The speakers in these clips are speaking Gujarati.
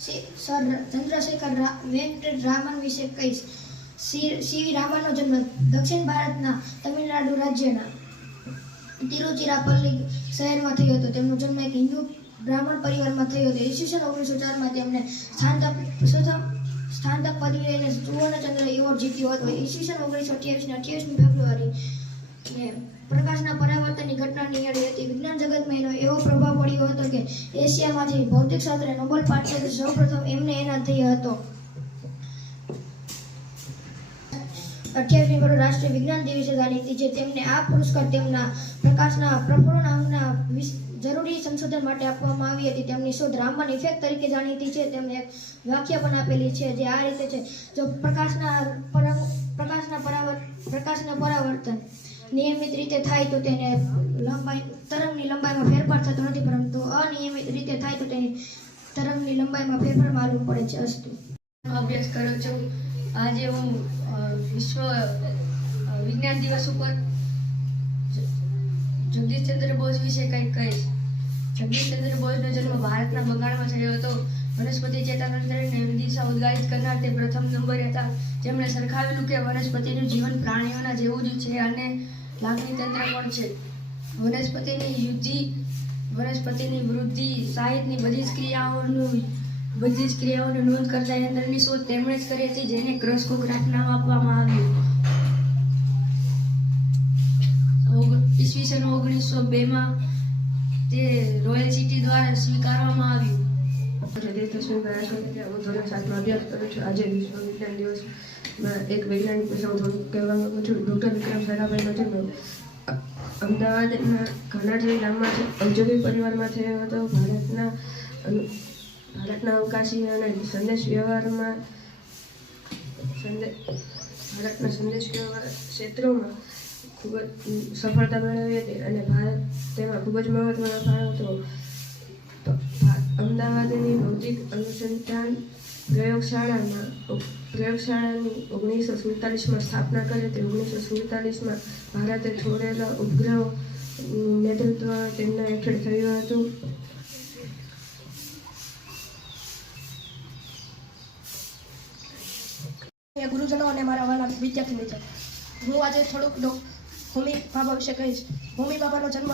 સર ચંદ્રશેખર વેંકટરામન વિશે કહીશ. સીવી રામનનો જન્મ દક્ષિણ ભારતના તમિલનાડુ રાજ્યના તિરુચિરાપલ્લી શહેરમાં થયો હતો. તેમનો જન્મ એક હિન્દુ બ્રાહ્મણ પરિવારમાં થયો હતો. ઈસવીસન 1904માં તેમને સ્નાતક પદવી લઈને સુવર્ણચંદ્ર એવોર્ડ જીત્યો હતો. ઈસવીસન 1928ની 28મી ફેબ્રુઆરી પ્રકાશના પરાવર્તનની ઘટના નિહાળી હતી. વિજ્ઞાન જગતમાં એનો એવો પ્રભાવ પડ્યો હતો કે એશિયામાંથી ભૌતિકશાસ્ત્રે નોબેલ પારિતોષિક સૌપ્રથમ એમને એનાયત થયો હતો. 28મી ફેબ્રુઆરી રાષ્ટ્રીય વિજ્ઞાન દિવસે જાણીતી છે. તેમને આ પુરસ્કાર તેમના પ્રકાશના પ્રફુલ્લનાંગના જરૂરી સંશોધન માટે આપવામાં આવી હતી. તેમની શોધ રામન ઇફેક્ટ તરીકે જાણીતી છે. તેમને એક વ્યાખ્યા પણ આપેલી છે જે આ રીતે છે: જો પ્રકાશના પરાવર્તન નિયમિત રીતે થાય તો તેને તરંગની લંબાઈમાં ફેરફાર થતો નથી, પરંતુ અનિયમિત રીતે થાય તો તેની તરંગની લંબાઈમાં ફેરફાર માલવું પડે છે. અસ્તુ. અભ્યાસ કરું છું. આજે હું વિશ્વ વિજ્ઞાન દિવસ ઉપર જગદીશચંદ્ર બોઝ વિશે કંઈક કહીશ. જગદીશચંદ્ર બોઝનો જન્મ ભારતના બંગાળમાં થયો હતો. વનસ્પતિ ચેતાતંત્રને દિશા ઉદ્ગારિત કરનાર તે પ્રથમ નંબરે હતા, જેમણે સરખાવેલું કે વનસ્પતિનું જીવન પ્રાણીઓના જેવું જ છે અને લાગણી તંત્ર પણ છે. વનસ્પતિની વૃદ્ધિ સહિતની બધી જ ક્રિયાઓને નોંધ કરતા યંત્રની શોધ તેમણે જ કરી હતી, જેને ક્રોસ્કોગ્રાફ નામ આપવામાં આવ્યું. ઈસવીસન 1902માં તે રોયલ સિટી દ્વારા સ્વીકારવામાં આવ્યું. હું ધોરણ 7માં અભ્યાસ કરું છું. આજે વિશ્વ વિજ્ઞાન દિવસમાં એક વૈજ્ઞાનિક વિશે હું થોડુંક કહેવા માંગુ છું. ડૉક્ટર વિક્રમ સારાભાઈનો જન્મ અમદાવાદના ઘાનાઠી ગામમાં ઔદ્યોગિક પરિવારમાં થયો હતો. ભારતના અવકાશી અને સંદેશ વ્યવહાર ક્ષેત્રોમાં ખૂબ જ સફળતા મેળવી હતી અને ભારત તેમાં ખૂબ જ મહત્વનો ફાળો હતો. અમદાવાદની ભૌતિક અનુસંધાન પ્રયોગશાળાની 1947માં સ્થાપના કરી હતી. 1947માં ભારતે છોડેલા ઉપગ્રહોનું નેતૃત્વ તેમના હેઠળ થયું હતું. ગુરુજનો અને મારા વાલા વિદ્યાર્થી મિત્ર, હું આજે થોડુંક હોમી બાબા વિશે કહીશ. હોમી બાબાનો જન્મ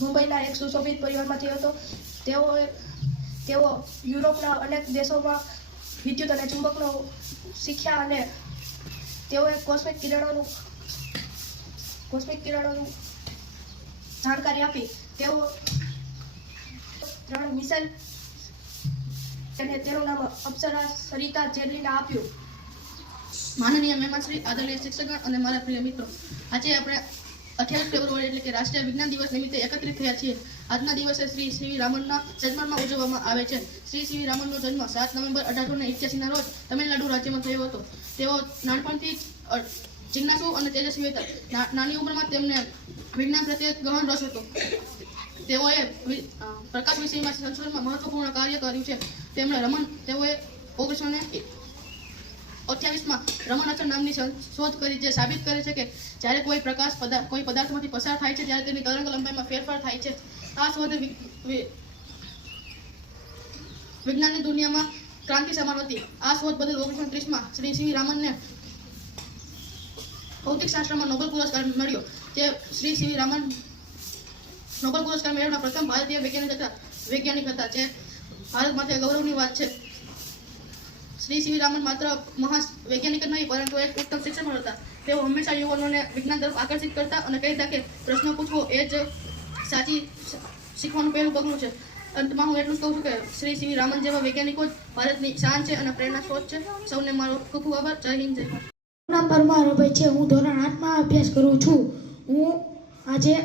મુંબઈના એક સુશોભિત પરિવારમાં થયો હતો. તેઓ યુરોપના અનેક દેશોમાં વિદ્યુત અને ચુંબકનો શીખ્યા અને તેઓએ કોસ્મિક કિરણોનું જાણકારી આપી. તેઓ 3 મિસાઇલ અને તેનું નામ અપ્સરા સરિતા જેરલીના આપ્યું. માનનીય મહેમાન શ્રી, આદરણીય શિક્ષકગણ અને મારા પ્રિય મિત્રો, આજે આપણે 28 ફેબ્રુઆરી એટલે કે રાષ્ટ્રીય વિજ્ઞાન દિવસ નિમિત્તે એકત્રિત થયા છીએ. આજના દિવસે શ્રી સીવી રામનના જન્મમાં ઉજવવામાં આવે છે. શ્રી સીવી રામનનો જન્મ 7 નવેમ્બર 1881ના રોજ તમિલનાડુ રાજ્યમાં થયો હતો. તેઓ નાનપણથી જિજ્ઞાસુ અને તેજસ્વી હતા. નાની ઉંમરમાં તેમને વિજ્ઞાન પ્રત્યે ગહન રસ હતો. તેઓએ પ્રકાશ વિષયમાં સંશોધનમાં મહત્વપૂર્ણ કાર્ય કર્યું છે. તેઓએ 1928માં રમન અચળ નામની શોધ કરી, જે સાબિત કરે છે કે જ્યારે કોઈ પ્રકાશ કોઈ પદાર્થમાંથી પસાર થાય છે ત્યારે તેની તરંગ લંબાઈમાં ફેરફાર થાય છે. આ શોધ વિજ્ઞાનની દુનિયામાં ક્રાંતિ સમાન હતી. આ શોધ બદલ 1930માં શ્રી સીવી રામનને ભૌતિકશાસ્ત્રમાં નોબેલ પુરસ્કાર મળ્યો. તે શ્રી સીવી રામન નોબેલ પુરસ્કાર મેળવનાર પ્રથમ ભારતીય વૈજ્ઞાનિક હતા, જે ભારત માટે ગૌરવની વાત છે. શ્રી સીવી રામન માત્ર મહાન વૈજ્ઞાનિક જ નહીં, પરંતુ એક ઉત્તમ શિક્ષક પણ હતા. તેઓ હંમેશા યુવાનોને વિજ્ઞાન તરફ આકર્ષિત કરતા અને કહેતા કે પ્રશ્ન પૂછવો એ જ સાચી શીખવાનું પહેલું પગલું છે. અંતમાં હું એટલું જ કહું છું કે શ્રી સીવી રામન જેવા વૈજ્ઞાનિકો જ ભારતની શાન છે અને પ્રેરણા સ્ત્રોત છે. સૌને મારો ખૂબ ખૂબ આભાર. જય હિન્દ, જય ભારત. નામ પરમાર ભાઈ છે. હું ધોરણ 8માં અભ્યાસ કરું છું. હું આજે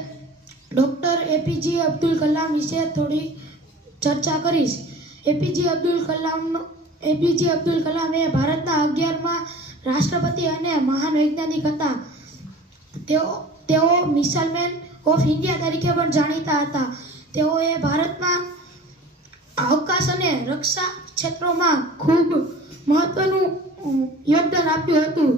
ડૉક્ટર એપીજે અબ્દુલ કલામ વિશે થોડી ચર્ચા કરીશ. એપીજે અબ્દુલ કલામ એ ભારતના 11મા રાષ્ટ્રપતિ અને મહાન વૈજ્ઞાનિક હતા. તેઓ મિસાઇલ મેન ઓફ ઇન્ડિયા તરીકે પણ જાણીતા હતા. તેઓએ ભારતમાં અવકાશ અને રક્ષા ક્ષેત્રોમાં ખૂબ મહત્વનું યોગદાન આપ્યું હતું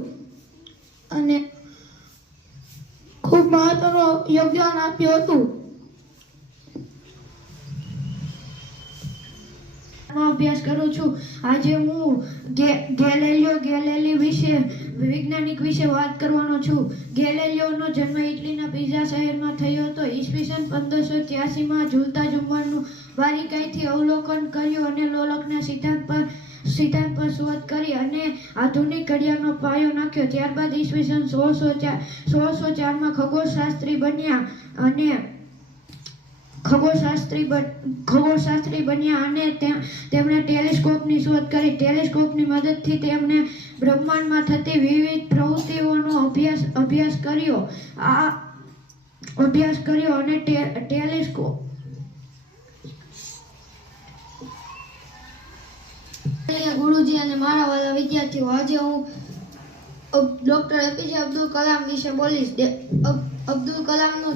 ગુજરાતમાં અભ્યાસ કરું છું. આજે હું ગેલેલિયો વિશે વૈજ્ઞાનિક વિશે વાત કરવાનો છું. ગેલેલિયોનો જન્મ ઇટલીના પિઝા શહેરમાં થયો હતો. ઈસવીસન 1583માં ઝૂલતા ઝુમ્મરનું બારીકાઈથી અવલોકન કર્યું અને લોલકના સિદ્ધાંત પર શોધ કરી અને આધુનિક ઘડિયાળનો પાયો નાખ્યો. ત્યારબાદ ઈસવીસન 1604માં ખગોળશાસ્ત્રી બન્યા અને તેમણે ટેલિસ્કોપની શોધ કરી. ટેલિસ્કોપની મદદથી તેમણે બ્રહ્માંડમાં થતી વિવિધ પ્રવૃત્તિઓનો અભ્યાસ કર્યો અને ટેલિસ્કોપ ગુરુજી અને મારા વાલા વિદ્યાર્થીઓ, આજે હું ડોક્ટર એપીજે અબ્દુલ કલામ વિશે બોલીશ. ડોક્ટર અબ્દુલ કલામનો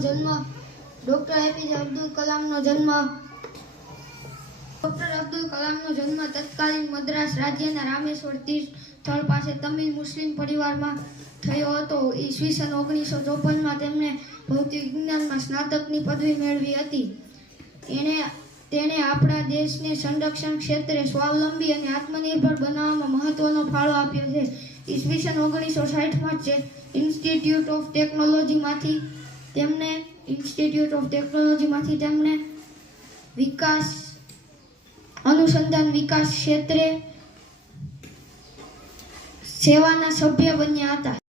જન્મ તત્કાલીન મદ્રાસ રાજ્યના રામેશ્વર તીર્થ સ્થળ પાસે તમિલ મુસ્લિમ પરિવારમાં થયો હતો. ઈસવીસન 1954માં તેમણે ભૌતિક વિજ્ઞાનમાં સ્નાતકની પદવી મેળવી હતી. તેણે આપણા દેશને સંરક્ષણ ક્ષેત્રે સ્વાવલંબી અને આત્મનિર્ભર બનાવવામાં મહત્વનો ફાળો આપ્યો છે. ઈસવીસન 1960માં ઇન્સ્ટિટ્યૂટ ઓફ ટેકનોલોજીમાંથી તેમણે અનુસંધાન વિકાસ ક્ષેત્રે સેવાના સભ્ય બન્યા હતા.